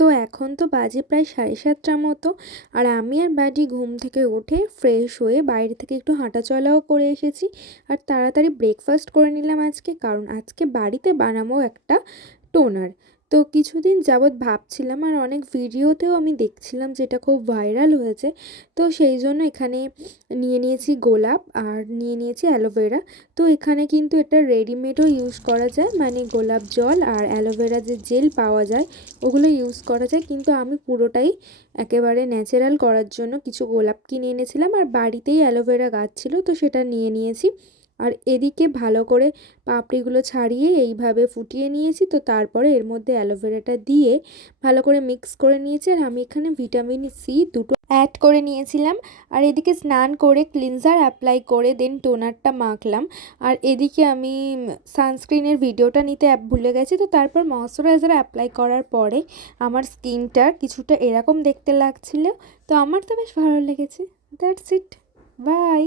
তো এখন তো বাজে প্রায় 7:30টার মতো। আর আমি আর বাডি ঘুম থেকে উঠে ফ্রেশ হয়ে বাইরে থেকে একটু হাঁটাচলাও করে এসেছি। আর তাড়াতাড়ি ব্রেকফাস্ট করে নিলাম আজকে, কারণ আজকে বাড়িতে বানাবো একটা টোনার। তো কিছুদিন যাবৎ ভাবছিলাম, আর অনেক ভিডিওতেও আমি দেখছিলাম যেটা খুব ভাইরাল হয়েছে। তো সেই জন্য এখানে নিয়ে নিয়েছি গোলাপ আর নিয়ে নিয়েছি অ্যালোভেরা। তো এখানে কিন্তু এটা রেডিমেডও ইউজ করা যায়, মানে গোলাপ জল আর অ্যালোভেরা যে জেল পাওয়া যায় ওগুলো ইউজ করা যায়, কিন্তু আমি পুরোটাই একেবারে ন্যাচারাল করার জন্য কিছু গোলাপ কিনে এনেছিলাম আর বাড়িতেই অ্যালোভেরা গাছ ছিল, তো সেটা নিয়ে নিয়েছি। আর এদিকে ভালো করে পাপড়িগুলো ছাড়িয়ে এইভাবে ফুটিয়ে নিয়েছি। তো তারপরে এর মধ্যে অ্যালোভেরাটা দিয়ে ভালো করে মিক্স করে নিয়েছি। আর আমি এখানে ভিটামিন সি দুটো অ্যাড করে নিয়েছিলাম। আর এদিকে স্নান করে ক্লিনজার অ্যাপ্লাই করে দেন টোনারটা মাখলাম। আর এদিকে আমি সানস্ক্রিনের ভিডিওটা নিতে ভুলে গেছি। তো তারপর ময়শ্চারাইজার অ্যাপ্লাই করার পরে আমার স্কিনটা কিছুটা এরকম দেখতে লাগছিল। তো আমার তো বেশ ভালো লেগেছে। That's it, by.